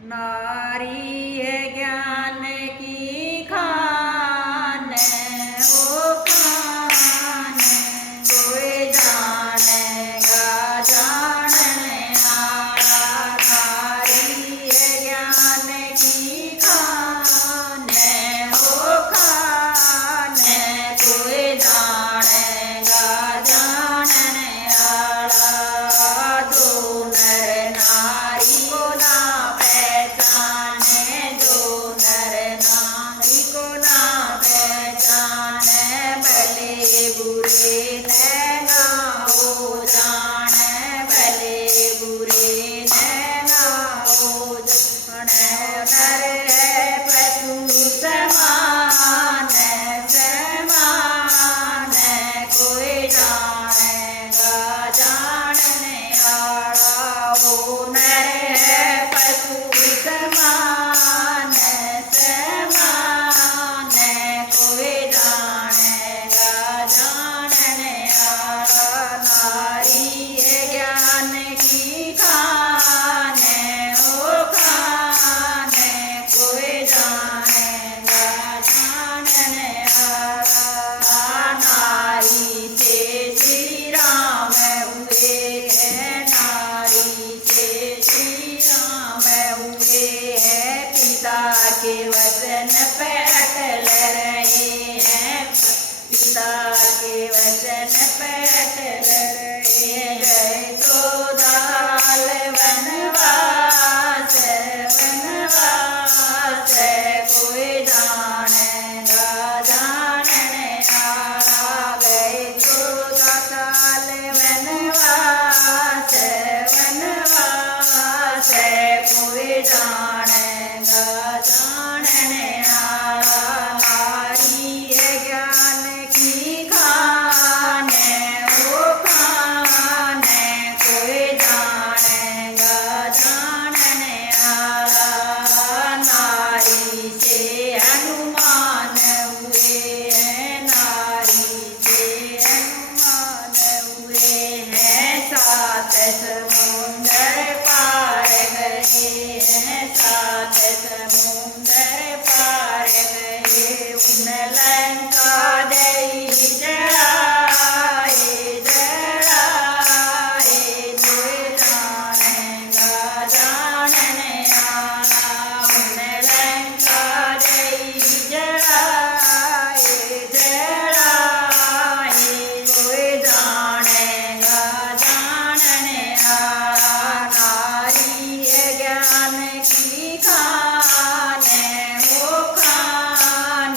नारी है ज्ञान की खान, ओ खान कोई जानेगा जानने आला। नारी है ज्ञान की खान, ओ खान कोई जानेगा जानने आला। दो नर नारी को ना पहचाने, दो नर नारी को ना पहचाने, भले बुरे नैना हो जाने, भले बुरे नैना हो जाने। नर है पशु समान, समान कोई जानेगा जानने आला। वो नर है पशु समान, समान कोई जानेगा जानने आला। नारी है ज्ञान की खान, ओ खान कोई जानेगा जानने आला। नारी से श्री राम हुए हैं, नारी से श्री राम हुए हैं। पिता के वचन पे अटल रहे हैं, पिता के वचन पे अटल रहे हैं। 14 साल वनवास, वनवास कोई जानेगा जानने आला। गए 14 साल वनवास, वनवास कोई जानेगा जानने आला। नारी है ज्ञान की खान, ओ खान कोई जानेगा जानने आला। नारी से हनुमान हुए हैं, नारी से हनुमान हुए हैं। 7 समुंदर पार गए हैं, 7 समुंदर पार गए। उन लंका दई जड़ाए, जड़ाए कोई जानेगा जानने आला। उन लंका दई जड़ाए, जड़ाए कोई जानेगा जानने आला। नारी है ज्ञान की खान, ओ खान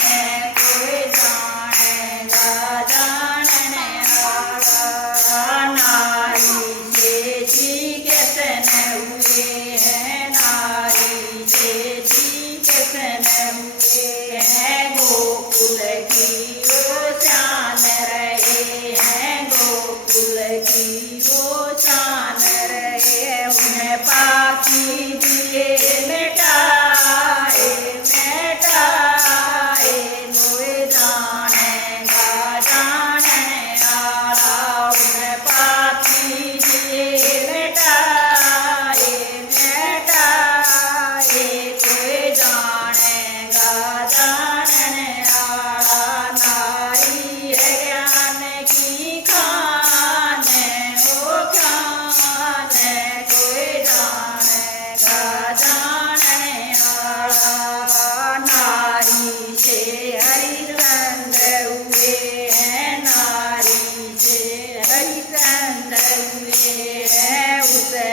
कोई जानेगा जानने आला। नारी से श्री कृष्ण हुए हैं, नारी से श्री कृष्ण हुए हैं। गोकुल की वो शान रहे हैं, गोकुल की वो शान रहे। उन्हें पापी दिए मिटाए, मिटाए कोई जानेगा जानने आला। उन्हें पापी दिए मिटाए, मिटाए कोई जानेगा जानने आला। नारी है ज्ञान की खान, ओ खान कोई जानेगा जानने आला। नारी से हरिश्चंद्र हुए हैं, नारी से हरिश्चंद्र हुए हैं। उसने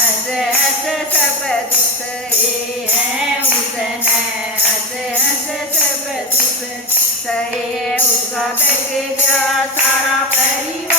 हंस हंस सब दुख सहे हैं, उसने हंस हंस सब दुख सहे। उसका बच गया सारा परिवार,